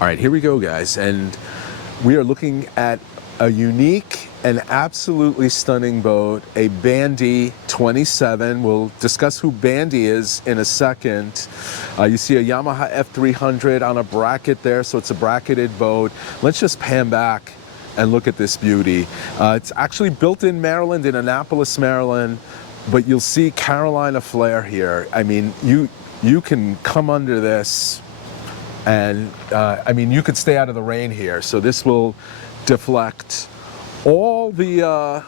All right, here we go, guys, and we are looking at a unique and absolutely stunning boat, a Bandy 27. We'll discuss who Bandy is in a second. You see a Yamaha F300 on a bracket there, so it's a bracketed boat. Let's just pan back and look at this beauty. It's actually built in Maryland, in Annapolis, Maryland, but you'll see Carolina flare here. I mean, you can come under this, and I mean, you could stay out of the rain here. So this will deflect all the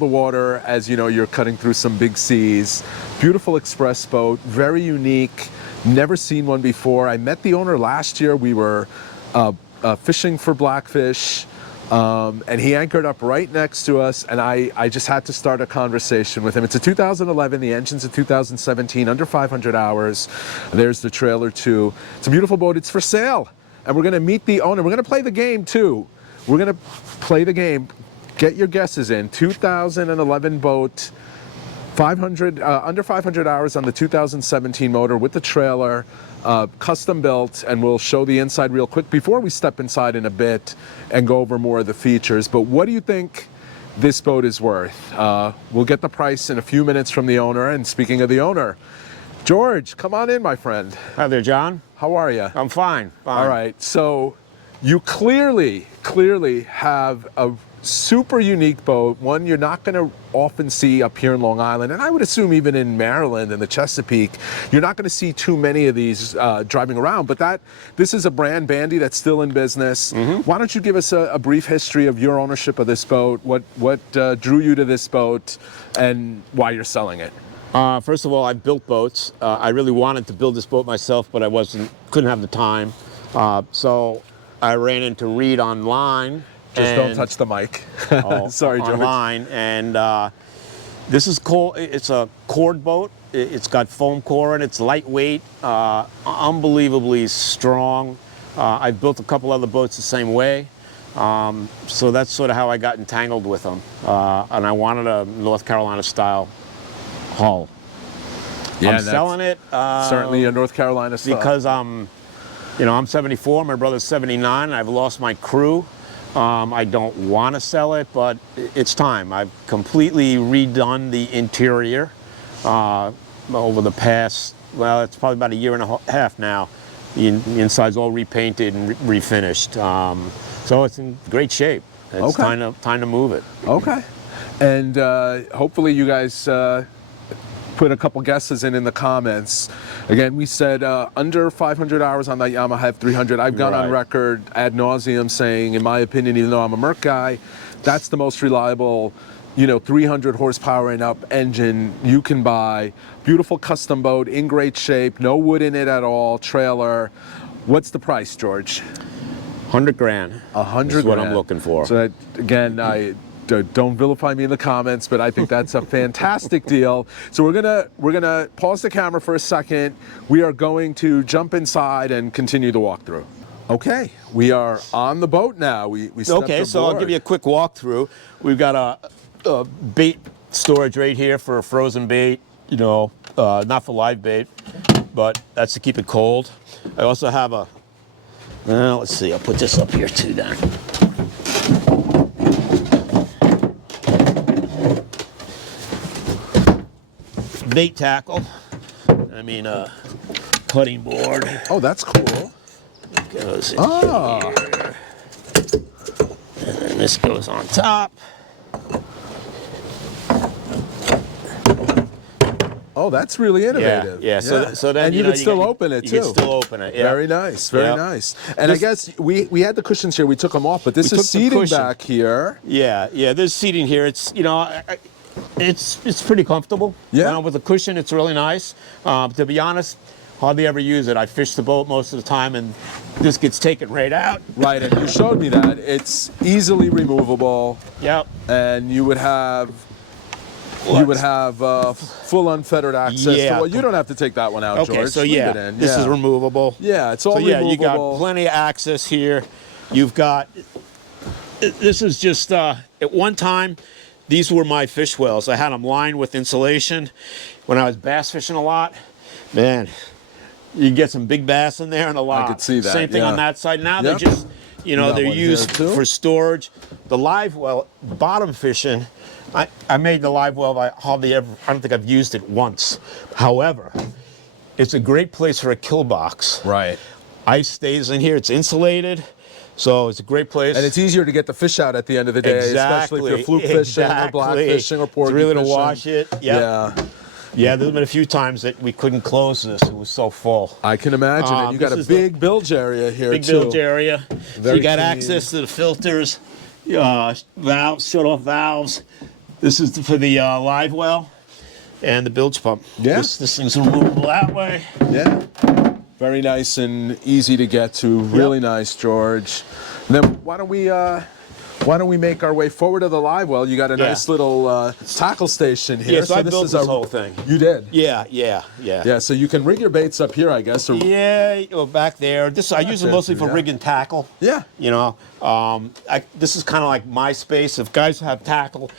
water as you know you're cutting through some big seas. Beautiful express boat, very unique. Never seen one before. I met the owner last year. We were fishing for blackfish, and he anchored up right next to us, and I just had to start a conversation with him. It's a 2011, the engine's a 2017, under 500 hours. There's the trailer too. It's a beautiful boat. It's for sale, and we're gonna meet the owner. We're gonna play the game too. We're gonna play the game. Get your guesses in. 2011 boat, 500 under 500 hours on the 2017 motor with the trailer. Custom built, and we'll show the inside real quick before we step inside in a bit and go over more of the features. But what do you think this boat is worth? We'll get the price in a few minutes from the owner. And speaking of the owner, George, come on in, my friend. Hi there, John. How are you? I'm fine. All right, so you clearly have a super unique boat, one you're not going to often see up here in Long Island, and I would assume even in Maryland and the Chesapeake, you're not going to see too many of these driving around, but this is a brand, Bandy, that's still in business. Why don't you give us a brief history of your ownership of this boat, what drew you to this boat, and why you're selling it? First of all, I built boats. I really wanted to build this boat myself, but couldn't have the time. So I ran into Reid online. Just don't touch the mic. Sorry, George. Online, and this is cool. It's a cord boat. It's got foam core and it's lightweight, unbelievably strong. I've built a couple other boats the same way, so that's sort of how I got entangled with them. And I wanted a North Carolina style hull. Yeah, I'm selling it certainly a North Carolina style because I'm 74. My brother's 79. And I've lost my crew. I don't want to sell it, but it's time. I've completely redone the interior over the past, well, it's probably about a year and a half now. The inside's all repainted and refinished. So it's in great shape. It's time to move it. Okay. And hopefully you guys put a couple guesses in the comments. Again, we said under 500 hours on that Yamaha F300. I've gone on record ad nauseum saying, in my opinion, even though I'm a Merc guy, that's the most reliable, 300 horsepower and up engine you can buy. Beautiful custom boat, in great shape, no wood in it at all, trailer. What's the price, George? 100 grand. 100 is what grand. I'm looking for. So that, again, don't vilify me in the comments, but I think that's a fantastic deal. So we're gonna pause the camera for a second. We are going to jump inside and continue the walkthrough. Okay, we are on the boat now. We stepped okay, so aboard. I'll give you a quick walkthrough. We've got a bait storage right here for frozen bait. Not for live bait, but that's to keep it cold. I also have let's see. I'll put this up here too then. Bait tackle, cutting board. Oh, that's cool. It goes in here. And then this goes on top. Oh, that's really innovative. Yeah. So then and you can still open it too. You can still open it. Yeah. Very nice. Very nice. And I guess we had the cushions here. We took them off, but this is seating back here. Yeah. There's seating here. It's it's pretty comfortable. Yeah. With the cushion, it's really nice. To be honest, hardly ever use it. I fish the boat most of the time, and this gets taken right out. Right, and you showed me that. It's easily removable. Yep. And you would have full unfettered access. Yeah. Well, you don't have to take that one out, Okay, George. so Leave it in. this is removable. Yeah, it's all removable. You got plenty of access here. You've got, this is just, at one time, these were my fish wells. I had them lined with insulation when I was bass fishing a lot. Man, You get some big bass in there and a lot. I could see that, Same thing yeah. on that side. Now Yep. they're just, you know, got they're one here, used too? for storage. The live well, bottom fishing, I made the live well, I don't think I've used it once. However, it's a great place for a kill box. Right. Ice stays in here, it's insulated, so it's a great place. And it's easier to get the fish out at the end of the day, especially if you're fluke fishing or black fishing or porgy It's really fishing. to wash it. Yep. Yeah. Yeah, there's been a few times that we couldn't close this. It was so full. I can imagine it. You got a this is the big bilge area here, Big too. bilge area. Very You got clean. access to the filters, valves, shut-off valves. This is for the live well and the bilge pump. Yeah. This thing's removable that way. Yeah. Very nice and easy to get to. Really nice, George. And then why don't we make our way forward to the live well? You got a nice little tackle station here. Yeah, so I built this our whole thing. You did? Yeah. Yeah, so you can rig your baits up here, I guess. Or, Yeah, back there. I use it there mostly too, for yeah. rigging tackle. Yeah. You know, this is kind of like my space. If guys have tackle,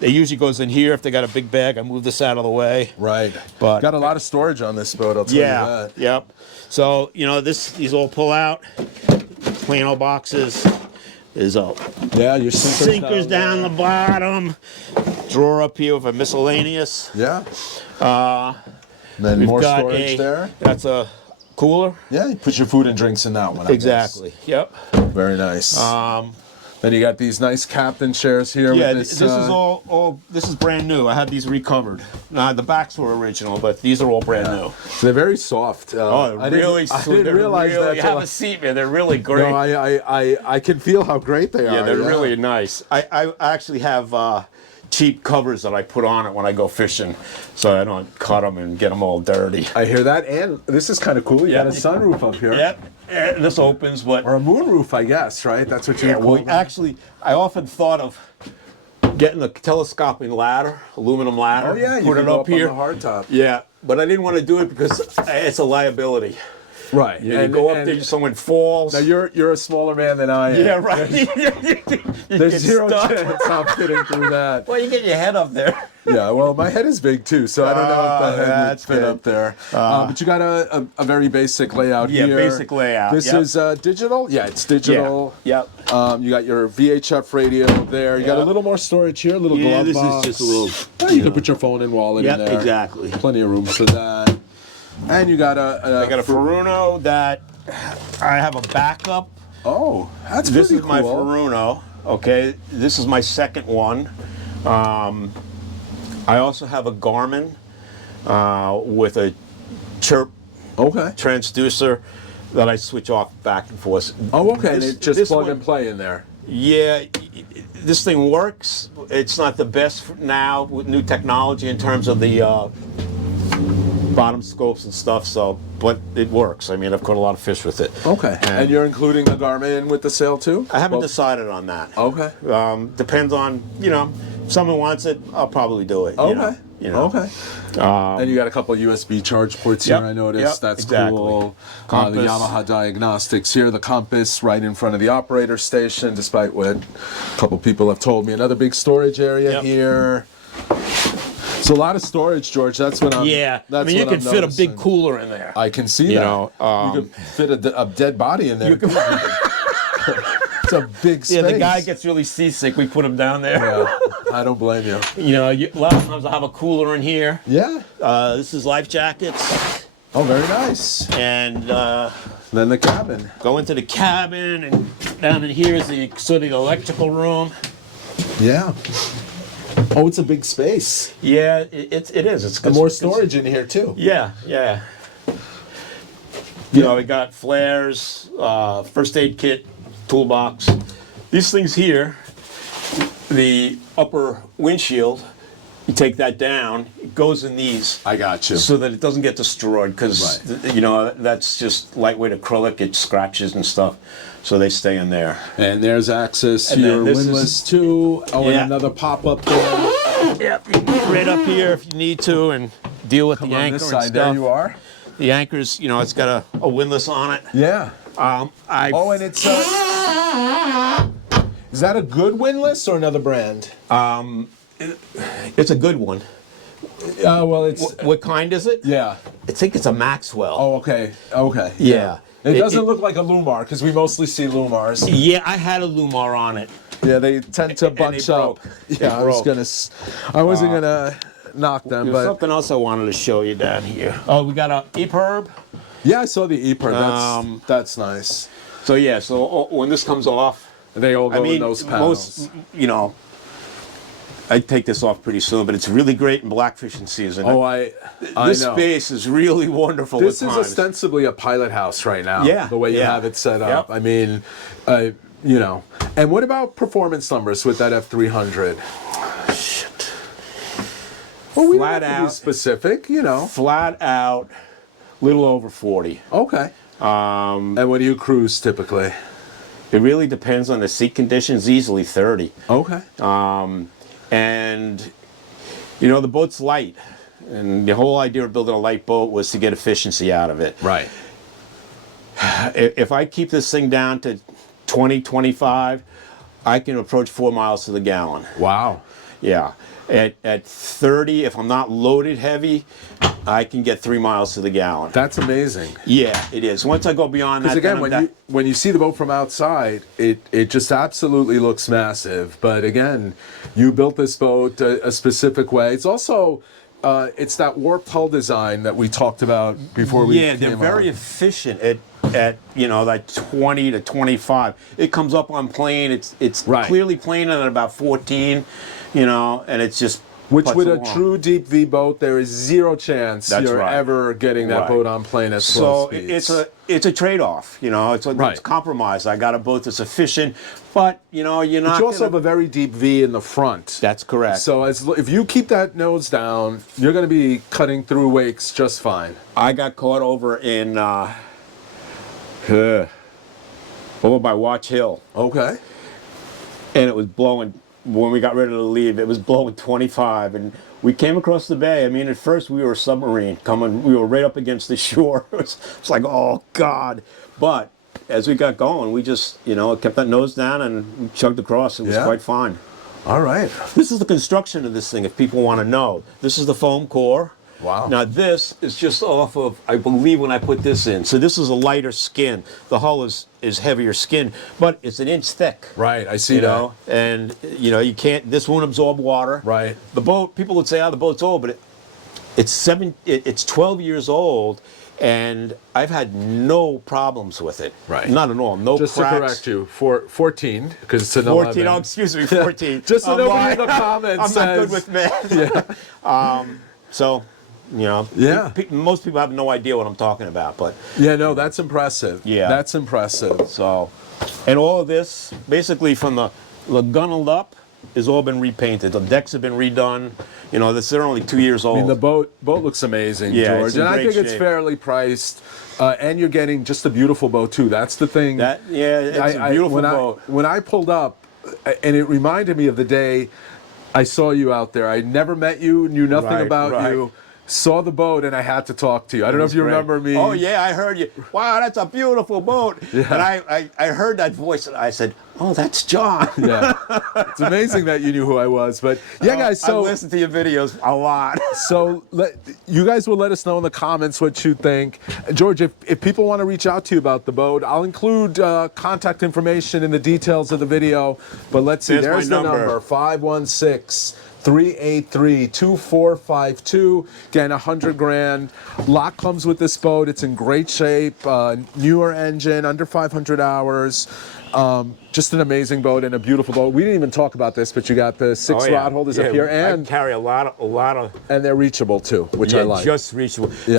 it usually goes in here. If they got a big bag, I move this out of the way. Right. But got a lot of storage on this boat, I'll tell you that. Yep. So, you know, these all pull out. Plano boxes. There's Yeah, your sinkers down the bottom. Drawer up here with a miscellaneous. Yeah. And then We've more got storage there. That's a cooler. Yeah, you put your food and drinks in that one. I guess. Exactly. Yep. Very nice. Then you got these nice captain chairs here. Yeah, with this, this is all. This is brand new. I had these recovered. The backs were original, but these are all brand new. So they're very soft. Oh, I really? I didn't realize that. You till have a seat, man. They're really great. No, I can feel how great they are. Yeah, they're really nice. I actually have cheap covers that I put on it when I go fishing, so I don't cut them and get them all dirty. I hear that, and this is kind of cool. You got a sunroof up here. Yep. This opens, but Or a moonroof, I guess, right? That's what you yeah, call well, them. actually, I often thought of getting a telescoping ladder, aluminum ladder. Oh yeah, you put can it go up here. on the hardtop. Yeah, but I didn't want to do it because it's a liability. Right. You go up there, someone falls. Now you're a smaller man than I am. Yeah, right. There's zero stuck. chance I'm fitting through that. Well, you get your head up there. Yeah, well, my head is big too, so I don't know if the head would that's fit good. up there. But you got a very basic layout Yeah, here. basic layout, This yep. is digital? Yeah, it's digital. Yep. You got your VHF radio there. You got a Yep. little more storage here, a little Yeah, glove this box. is just a little. Oh, you can put your phone and wallet Yep, in there. exactly. Plenty of room for that. And you got I got a Furuno that I have a backup. Oh, that's This pretty is my cool. Furuno. Okay, this is my second one. I also have a Garmin with a chirp Okay. transducer that I switch off back and forth. Oh, okay. This- and it just this plug one- and play in there. Yeah, this thing works. It's not the best now with new technology in terms of the bottom scopes and stuff. So, but it works. I mean, I've caught a lot of fish with it. Okay. And you're including the Garmin with the sail too? I haven't Well, decided on that. Okay. Depends on, if someone wants it, I'll probably do it. Okay. Okay. And you got a couple USB charge ports Yep, here, I noticed. yep, That's exactly. cool. The Compass. Yamaha diagnostics here, the compass right in front of the operator station, despite what a couple people have told me. Another big storage area Yep. here. It's a lot of storage, George. That's what I'm. Yeah, That's I mean, you what can I'm fit a noticing. big cooler in there. I can see You that. know, you could fit a dead body in there. It's a big space. Yeah, the guy gets really seasick. We put him down there. Yeah, I don't blame you. A lot of times I have a cooler in here. Yeah. This is life jackets, Oh, very nice. and Then the cabin. go into the cabin, and down in here is the sort of the electrical room. Yeah. Oh, it's a big space. Yeah, it is. It's And more storage in here too. Yeah. We got flares, first aid kit, toolbox. These things here, the upper windshield, you take that down, it goes in these. I got you. So that it doesn't get destroyed, because, that's just lightweight acrylic, it scratches and stuff. So they stay in there. And there's access to And then your this windlass too. Oh, Yeah. and another pop-up there. Yep, you can get right up here if you need to and deal with the On anchor this and side, stuff. there you are. The anchor's, it's got a windlass on it. Yeah. Oh, And it's is that a good windlass or another brand? It's a good one. Well, it's What kind is it? yeah. I think it's a Maxwell. Oh, okay. Okay. Yeah. It doesn't look like a Lumar because we mostly see Lumars. Yeah, I had a Lumar on it. Yeah, they tend to bunch up. broke. Yeah, I wasn't gonna knock them, There's but something else I wanted to show you down here. Oh, we got a EPIRB. yeah, I saw the EPIR. That's nice. So yeah, so when this comes off, They all go in those panels. most, I take this off pretty soon, but it's really great in blackfishing season. Oh, I This know. space is really wonderful. This at is times. ostensibly a pilot house right now. Yeah, the way you yeah. have it set up. Yep. I mean, And what about performance numbers with that F300? Shit. Well, we Flat don't have to be out. specific. Flat out, little over 40. Okay. And what do you cruise typically? It really depends on the sea conditions. Easily 30. Okay. And the boat's light, and the whole idea of building a light boat was to get efficiency out of it. Right. If I keep this thing down to 20, 25, I can approach 4 miles to the gallon. Wow. Yeah. At 30, if I'm not loaded heavy, I can get 3 miles to the gallon. That's amazing. Yeah, it is. Once I go beyond that, Because again, when you see the boat from outside, it just absolutely looks massive. But again, you built this boat a specific way. It's also it's that warped hull design that we talked about before we they're came very on. efficient at like 20 to 25. It comes up on plane. It's Right. clearly planing at about 14, and it's just Which puts with a along. true deep V boat, there is zero chance That's you're right. ever getting that Right. boat on plane at slow So speeds. it's a trade-off. It's Right. a compromise. I got a boat that's efficient, but you're not. But you also have a very deep V in the front. That's correct. So if you keep that nose down, you're going to be cutting through wakes just fine. I got caught over in over by Watch Hill, Okay. and it was blowing. When we got ready to leave, it was blowing 25, and we came across the bay. I mean, at first we were a submarine coming. We were right up against the shore. It's like, oh God! But as we got going, we just kept that nose down and we chugged across. It was Yeah. quite fine. All right. This is the construction of this thing. If people want to know, this is the foam core. Wow. Now this is just off of, I believe, when I put this in. So this is a lighter skin. The hull is heavier skin, but it's an inch thick. Right. I see that. And you can't. This won't absorb water. Right. The boat. People would say, "Oh, the boat's old," but it's 12 years old, and I've had no problems with it. Right. Not at all. No Just cracks. to correct you, 14, because it's an 14. 11. Oh, excuse me. 14. Just so I'm nobody lying. in the comments I'm not good says- with math. Yeah. So, Yeah. most people have no idea what I'm talking about, but Yeah, no, that's impressive. Yeah. That's impressive. so, and all of this, basically from the gunnel up, has all been repainted. The decks have been redone. They're only 2 years old. I mean, the boat looks amazing, Yeah, George. it's in And I great think it's shape. fairly priced. And you're getting just a beautiful boat, too. That's the thing. It's a beautiful boat. When I pulled up, and it reminded me of the day I saw you out there. I never met you, knew nothing Right, about right. you. Saw the boat and I had to talk to you. I don't know if you Great. remember me. Oh yeah, I heard you. Wow, that's a beautiful boat. Yeah. And I heard that voice and I said, oh, that's John. Yeah. It's amazing that you knew who I was. But yeah, guys, I so listen to your videos a lot. you guys will let us know in the comments what you think. George, if people want to reach out to you about the boat, I'll include contact information in the details of the video. But let's see, There's my the number. number, 516-383-2452. Again, 100 grand. Lot comes with this boat. It's in great shape. Newer engine, under 500 hours. Just an amazing boat and a beautiful boat. We didn't even talk about this, but you got the six rod holders up here, I and carry a lot of. and they're reachable too, which I like. Just reachable. Yeah.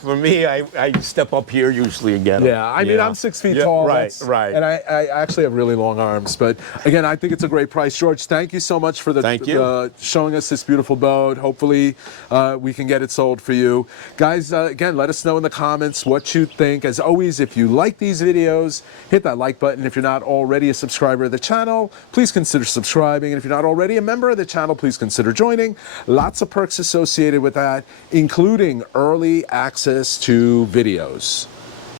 For me, I step up here usually and get 'em. Yeah, I mean, I'm 6 feet tall. Right, right. And I actually have really long arms. But again, I think it's a great price. George, thank you so much for Thank you. showing us this beautiful boat. Hopefully, we can get it sold for you. Guys, again, let us know in the comments what you think. As always, if you like these videos, hit that like button. If you're not already a subscriber of the channel, please consider subscribing. And if you're not already a member of the channel, please consider joining. Lots of perks associated with that, including early access to videos.